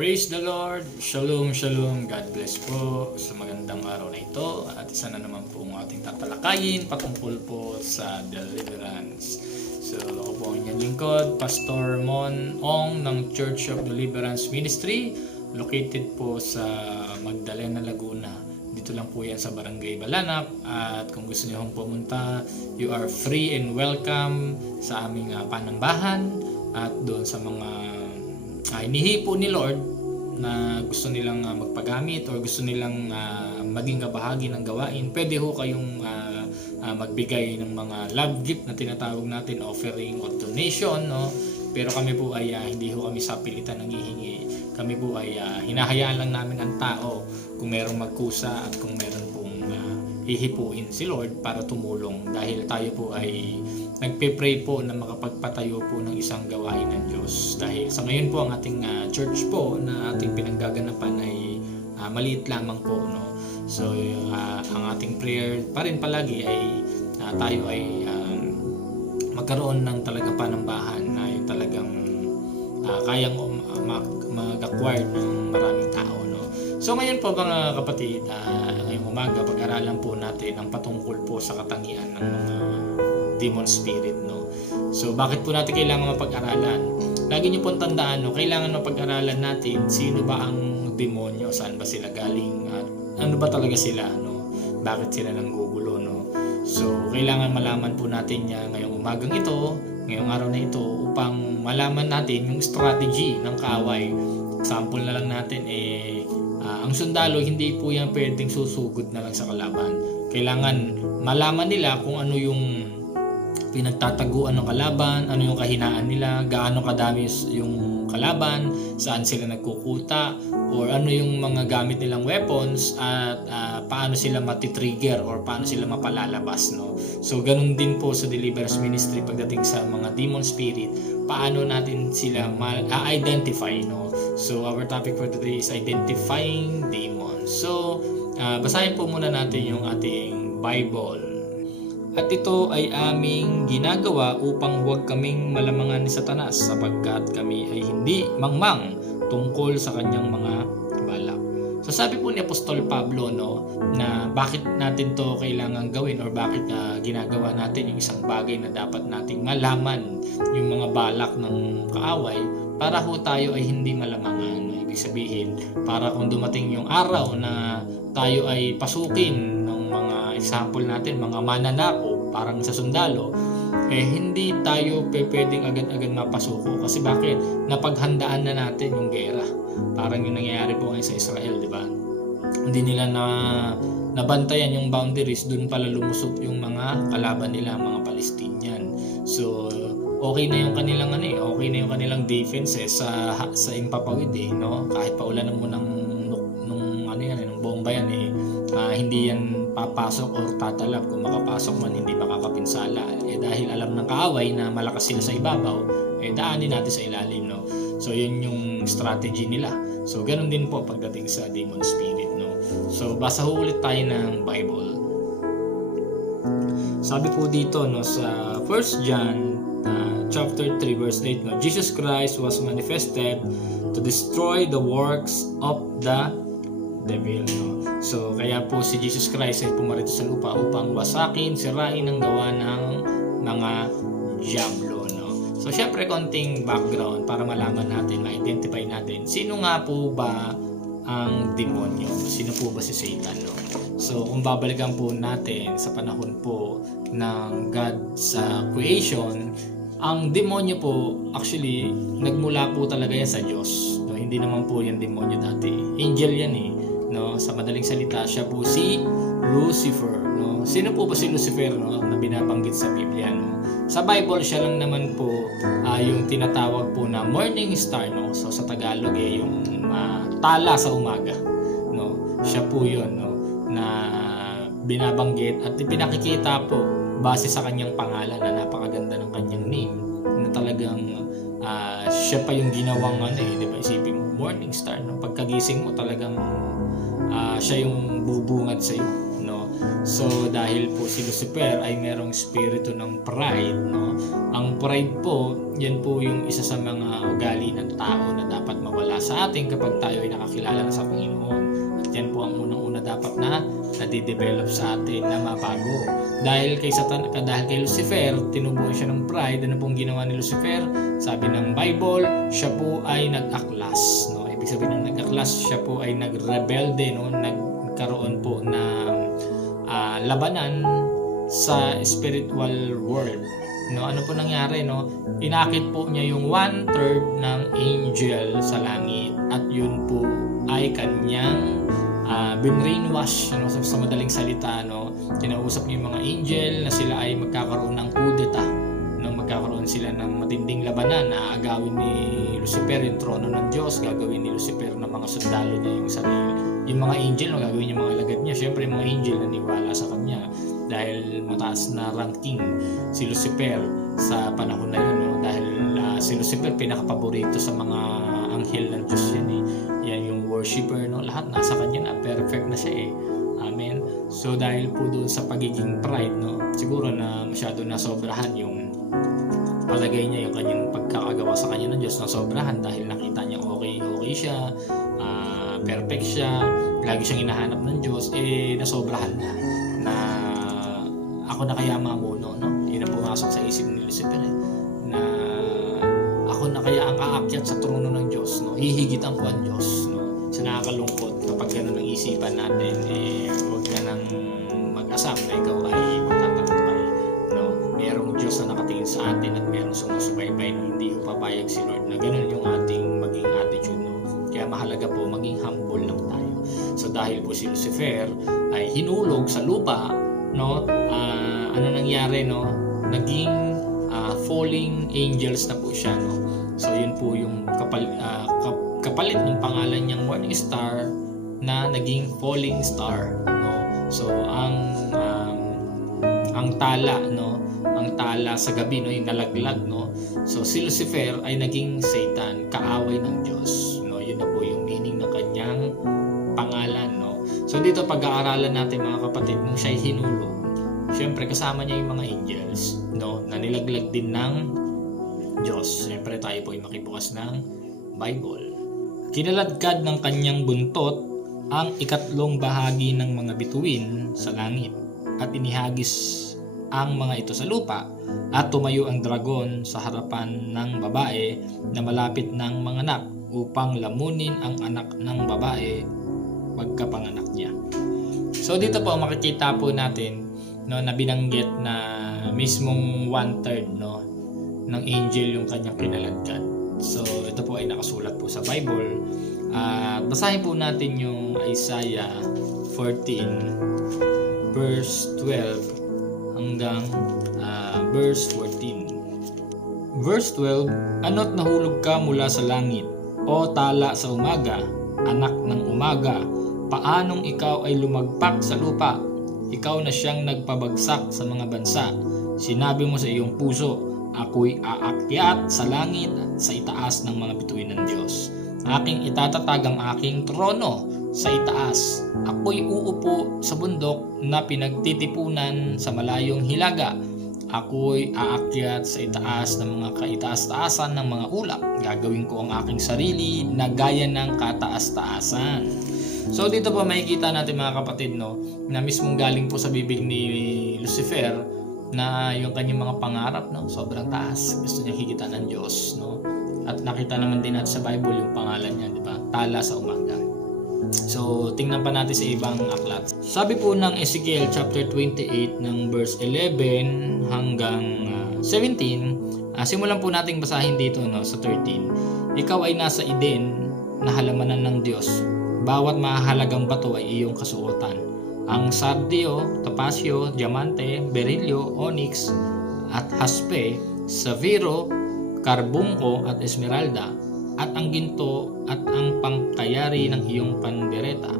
Praise the Lord! Shalom, shalom! God bless po sa magandang araw na ito. At isa na naman po ang ating tatalakayin patungkol po sa deliverance. So ako po ang inyong lingkod, Pastor Mon Ong ng Church of Deliverance Ministry, located po sa Magdalena, Laguna. Dito lang po yan sa Barangay Balanap. At kung gusto niyo pumunta, you are free and welcome sa aming panambahan at doon sa mga inihipo ni Lord na gusto nilang magpagamit or gusto nilang maging kabahagi ng gawain. Pwede ho kayong magbigay ng mga love gift na tinatawag natin, offering or donation, no? Pero kami po ay hindi ho kami sa pilitan ng hihingi. Kami po ay hinahayaan lang namin ang tao kung merong magkusa at kung meron pong hihipuin si Lord para tumulong, dahil tayo po ay nagpe-pray po na makapagpatayo po ng isang gawain ng Diyos. Dahil sa ngayon po ang ating church po na ating pinaggaganapan ay maliit lamang po, no? So ang ating prayer pa rin palagi ay tayo ay magkaroon ng talagang panambahan na yung talagang kayang mag-acquire ng maraming tao, no? So ngayon po mga kapatid, ngayong umaga pag-aralan po natin ang patungkol po sa katangian ng mga demon spirit, no? So bakit po natin kailangan mapag-aralan? Lagi niyo pong tandaan, no, kailangan mapag-aralan natin sino ba ang demonyo, saan ba sila galing, at ano ba talaga sila, no? Bakit sila nanggugulo, no? So kailangan malaman po natin yan ngayong umagang ito, ngayong araw na ito, upang malaman natin yung strategy ng kaaway. Example na lang natin, ang sundalo, hindi po yan pwedeng susugod na lang sa kalaban. Kailangan malaman nila kung ano yung pinagtataguan ng kalaban, ano yung kahinaan nila, gaano kadami yung kalaban, saan sila nagkukuta, or ano yung mga gamit nilang weapons, at paano sila matitrigger or paano sila mapalalabas, no? So ganun din po sa deliverance ministry pagdating sa mga demon spirit, paano natin sila ma-identify, no? So our topic for today is identifying demons. So basahin po muna natin yung ating Bible. At ito ay aming ginagawa upang huwag kaming malamangan ni Satanas, sapagkat kami ay hindi mangmang tungkol sa kanyang mga balak. So sabi po ni Apostol Pablo, no, na bakit natin to kailangan gawin or bakit ginagawa natin yung isang bagay na dapat nating malaman yung mga balak ng kaaway para ho tayo ay hindi malamangan. Ibig sabihin, para kung dumating yung araw na tayo ay pasukin ng mga example natin, mga mananako, parang sa sundalo, hindi tayo pwedeng agad-agad mapasuko. Kasi bakit? Napaghandaan na natin yung gera. Parang yung nangyayari po ngayon sa Israel, di ba? Hindi nila nabantayan yung boundaries, dun pala lumusot yung mga kalaban nila, mga Palestinian. So okay na yung kanilang okay na yung kanilang defenses sa impapawid, no? Kahit paulanan mo ng bomba yan, hindi yan papasok o tatalab. Kung makapasok man, hindi makakapinsala. Dahil alam ng kaaway na malakas sila sa ibabaw, daanin natin sa ilalim, no? So yun yung strategy nila. So ganun din po pagdating sa demon spirit, no? So basa ho ulit tayo ng Bible. Sabi po dito, no, sa 1 John chapter 3 verse 8, no, Jesus Christ was manifested to destroy the works of the devil, no? So kaya po si Jesus Christ ay pumarito sa lupa upang wasakin, sirain ang gawa ng mga diablo, no? So syempre konting background para malaman natin, ma-identify natin sino nga po ba ang demonyo, sino po ba si Satan, no? So kung babalikan po natin sa panahon po ng God's creation, ang demonyo po actually nagmula po talaga yan sa Diyos, no? Hindi naman po yan demonyo dati, angel yan, no? Sa madaling salita, siya po si Lucifer, no? Sino po ba si Lucifer, no, na binabanggit sa Biblia, no? Sa Bible, siya lang naman po yung tinatawag po na morning star, no? So sa Tagalog yung tala sa umaga, no? Siya po yun, no, na binabanggit at pinakikita po base sa kanyang pangalan na napakaganda ng kanyang name, na talagang siya pa yung ginawang di ba? Isipin mo, morning star, no? Pagkagising mo talagang siya yung bubungad sa iyo, no? So dahil po si Lucifer ay merong espiritu ng pride, no? Ang pride po, yan po yung isa sa mga ugali ng tao na dapat mawala sa atin kapag tayo ay nakakilala na sa Panginoon. At yan po ang unang-una dapat na nadidevelop sa atin na mabago. Dahil kay Lucifer, tinubuan siya ng pride. Ano pong ginawa ni Lucifer? Sabi ng Bible, siya po ay nag-aklas, no? Ibig sabihin ng nag-aklas, siya po ay nag-rebelde, no? Nagkaroon po ng labanan sa spiritual world, no? Ano po nangyari, no? Inakit po niya yung 1/3 ng angel sa langit, at yun po ay kanyang binrainwash, no? Sa madaling salita, no? Kinausap niya yung mga angel na sila ay magkakaroon ng kudeta, no? Magkakaroon sila ng matinding labanan na agawin ni Lucifer yung trono ng Diyos, gagawin ni Lucifer ng mga sundalo niya yung sarili, yung mga angel, no? Gagawin niya mga alagad niya. Syempre yung mga angel naniwala sa kanya dahil mataas na ranking si Lucifer sa panahon na yun, no? Dahil si Lucifer pinakapaborito sa mga anghel ng Diyos yan, eh. Yan yung worshipper, no? Lahat nasa kanya na, perfect na siya, eh. Amen. So dahil po doon sa pagiging pride, no, siguro na masyado na sobrahan yung palagay niya, yung kanyang pagkakagawa sa kanya ng Diyos, na sobrahan dahil nakita niya okay siya, perfect siya, lagi siyang hinahanap ng Diyos, nasobrahan na ako na kaya mamuno, no? Yun ang pumasok sa isip ni Lucifer, na ako na kaya ang aakyat sa trono ng Diyos, no? Hihigitan ko ang Diyos, no? So nakakalungkot kapag gano'n ang isipan natin, huwag ka nang mag-asam na ikaw ay magtatagumpay, no? Merong Diyos na nakatingin sa atin at merong sumusubaybay na hindi papayag si Lord na gano'n yung ating maging attitude, no? Kaya mahalaga po maging humble lang tayo. So dahil po si Lucifer ay hinulog sa lupa, no? Ano nangyari, no? Naging falling angels na po siya, no? So yun po yung kapalit ng pangalan niyang morning star na naging falling star, no? So ang tala, no? Ang tala sa gabi, no, yung nalaglag, no? So si Lucifer ay naging Satan, kaaway ng Diyos, no? Yun na po yung meaning ng kanyang pangalan, no? So dito pag-aaralan natin, mga kapatid, nung siya'y hinulog, syempre kasama niya yung mga angels, no, na nilaglag din ng Diyos. Syempre tayo po ay makibukas ng Bible. Kinaladkad ng kanyang buntot ang ikatlong bahagi ng mga bituin sa langit, at inihagis ang mga ito sa lupa, at tumayo ang dragon sa harapan ng babae na malapit ng manganak upang lamunin ang anak ng babae pagkapanganak niya. So dito po makikita po natin, no, na binanggit na mismong 1/3, no, ng angel yung kanyang kinaladkad. So ito po ay nakasulat po sa Bible. Basahin po natin yung Isaiah 14 verse 12 hanggang verse 14. Verse 12, ano't nahulog ka mula sa langit, o tala sa umaga, anak ng umaga, paanong ikaw ay lumagpak sa lupa? Ikaw na siyang nagpabagsak sa mga bansa. Sinabi mo sa iyong puso, ako'y aakyat sa langit at sa itaas ng mga bituin ng Diyos. Aking itatatag ang aking trono sa itaas. Ako'y uupo sa bundok na pinagtitipunan sa malayong hilaga. Ako'y aakyat sa itaas ng mga kaitaas-taasan ng mga ulap. Gagawin ko ang aking sarili na gaya ng kataas-taasan. So dito po makikita natin, mga kapatid, no, na mismong galing po sa bibig ni Lucifer na yung kanyang mga pangarap, no, sobrang taas. Gusto niya higita ng Diyos, no. At nakita naman din natin sa Bible yung pangalan niya, di ba? Tala sa umaga. So tingnan pa natin sa ibang aklat. Sabi po ng Ezekiel chapter 28 ng verse 11 hanggang 17, simulan po nating basahin dito, no, sa 13. Ikaw ay nasa Eden na halamanan ng Diyos. Bawat mahalagang bato ay iyong kasuotan. Ang sardio, topasyo, diamante, berilyo, onyx, at haspe, saviro, karbungko, at esmeralda, at ang ginto, at ang pangkayari ng iyong pandereta.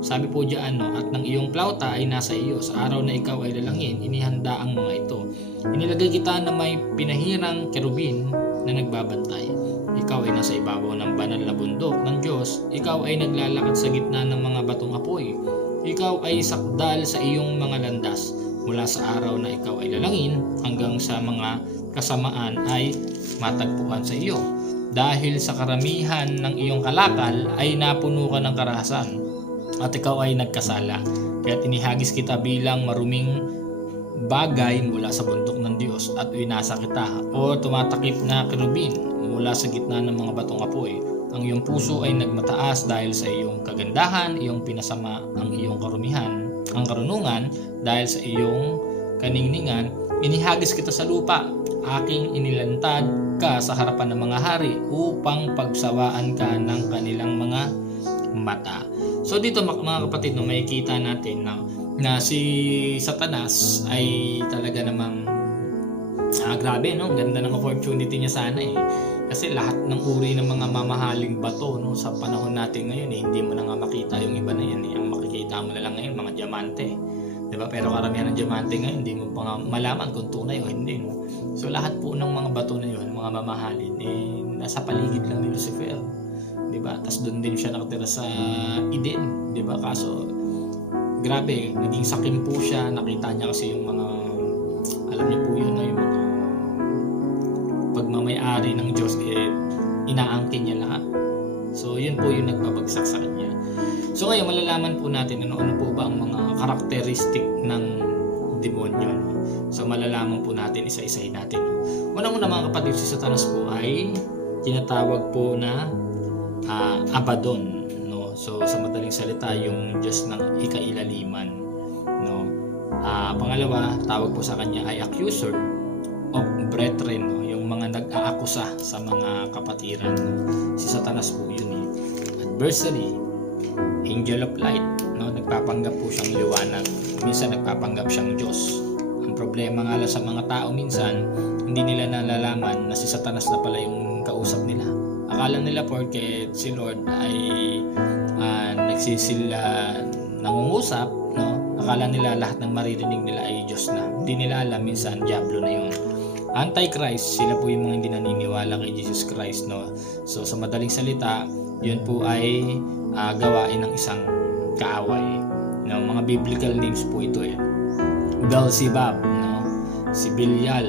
Sabi po diyan, no, at ng iyong plauta ay nasa iyo. Sa araw na ikaw ay lalangin, inihanda ang mga ito. Inilagay kita na may pinahirang kerubin na nagbabantay. Ikaw ay nasa ibabaw ng banal na bundok ng Diyos. Ikaw ay naglalakad sa gitna ng mga batong apoy. ikaw ay sakdal sa iyong mga landas. Mula sa araw na ikaw ay lalangin hanggang sa mga kasamaan ay matagpuan sa iyo. Dahil sa karamihan ng iyong kalakal ay napuno ka ng karahasan at ikaw ay nagkasala. Kaya inihagis kita bilang maruming bagay mula sa bundok ng Diyos at winasa kita o tumatakip na kerubin mula sa gitna ng mga batong apoy. Ang iyong puso ay nagmataas dahil sa iyong kagandahan, iyong pinasama ang iyong ang karunungan dahil sa iyong kaningningan. Inihagis kita sa lupa, aking inilantad ka sa harapan ng mga hari upang pagsawaan ka ng kanilang mga mata. So dito mga kapatid, no, makikita natin na si Satanas ay talaga namang grabe, no? Ganda ng opportunity niya sana eh. Kasi lahat ng uri ng mga mamahaling bato, no, sa panahon natin ngayon eh, hindi mo na nga makita yung iba na yan eh. Ang makikita mo na lang ngayon mga diamante, diba? Pero karamihan ng diamante ngayon hindi mo pa nga malaman kung tunay o hindi, no? So lahat po ng mga bato na yun, mga mamahalin eh, nasa paligid lang ni Lucifer, diba? Tapos doon din siya nakatira sa Eden, diba? Kaso grabe, naging sakim po siya. Nakita niya kasi yung mga, alam niyo po yun, no? Yung mga pagmamayari ng Diyos eh, inaangkin niya lahat. So yun po yung nagbabagsak sa kanya. So ngayon malalaman po natin ano po ba ang mga karakteristik ng demonyo. So malalaman po natin, isa-isahin natin. Unang-una mga kapatid, si Satanas po ay tinatawag po na Abaddon, no? So sa madaling salita, yung Diyos ng ikailaliman, no? Pangalawa, tawag po sa kanya ay accuser of brethren, no? Yung mga nag-aakusa sa mga kapatiran, no? Si Satanas po yun eh. Adversary, angel of light, no? Nagpapanggap po siyang liwanag, minsan nagpapanggap siyang Diyos. Ang problema nga lang sa mga tao minsan, hindi nila nalalaman na si Satanas na pala yung kausap nila. Akala nila porket si Lord ay nangungusap, no? Akala nila lahat ng maririnig nila ay Diyos na. Hindi nila alam minsan diablo na yun. Antichrist, sila po yung mga hindi naniniwala kay Jesus Christ, no? So sa madaling salita, yun po ay gawain ng isang kaaway, no? Mga biblical names po ito eh. Beelzebub, no? Si Belial,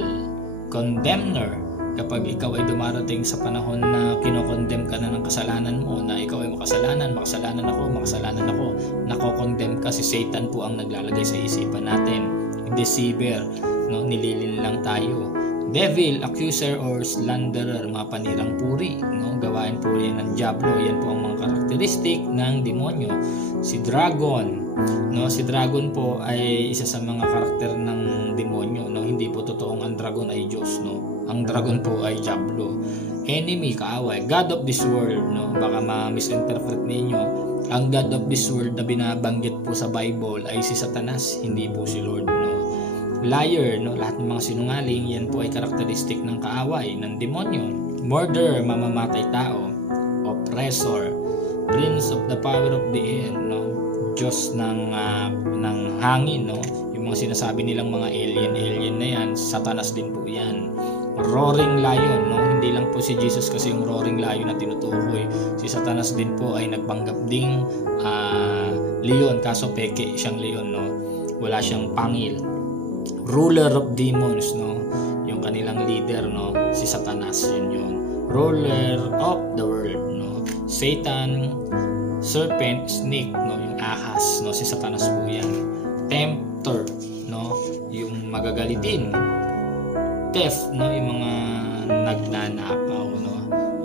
condemner. Kapag ikaw ay dumarating sa panahon na kinokondem ka na ng kasalanan mo, na ikaw ay makasalanan ako, nakokondem ka, si Satan po ang naglalagay sa isipan natin. Deceiver, no? Nililin lang tayo. Devil, accuser or slanderer, mga panirang puri, no? Gawain po yan ng diablo. Yan po ang mga karakteristik ng demonyo. Si Dragon, no? Si Dragon po ay isa sa mga karakter ng demonyo, no? Hindi po totoong ang dragon ay Diyos, no? Ang dragon po ay diablo. Enemy, kaaway. God of this world, no? Baka ma-misinterpret ninyo. Ang God of this world na binabanggit po sa Bible ay si Satanas, hindi po si Lord, no? Liar, no? Lahat ng mga sinungaling, yan po ay karakteristik ng kaaway, ng demonyo. Murder, mamamatay tao. Oppressor, prince of the power of the air, no? Diyos ng hangin, no? Yung mga sinasabi nilang mga alien na yan, Satanas din po yan. Roaring lion, no? Hindi lang po si Jesus kasi yung roaring lion na tinutukoy. Si Satanas din po ay nagpanggap ding leon, kaso peke siyang leon, no? Wala siyang pangil. Ruler of demons, no? Yung kanilang leader, no? Si Satanas, yun. Ruler of the world, no? Satan, serpent, snake, no? Yung ahas, no? Si Satanas po yan. Tempter, no? Yung magagalitin. Theft, no? Yung mga nagnanakaw, no?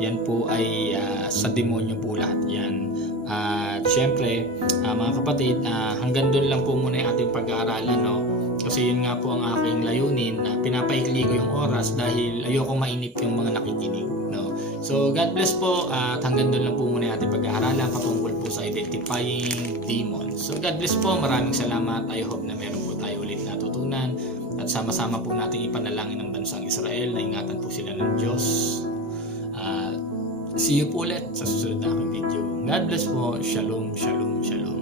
Yan po ay sa demonyo po lahat yan. At syempre, mga kapatid, hanggang doon lang po muna yung ating pag-aaralan, no? Kasi yun nga po ang aking layunin, na pinapaikli ko yung oras dahil ayokong mainip yung mga nakikinig, no? So God bless po, at hanggang doon lang po muna yung ating pag-aaralan patungkol po sa identifying demons. So God bless po, maraming salamat. I hope na meron po tayo ulit natutunan at sama-sama po nating ipanalangin ng bansang Israel na ingatan po sila ng Diyos. See you po ulit sa susunod na aking video. God bless po. Shalom, shalom, shalom.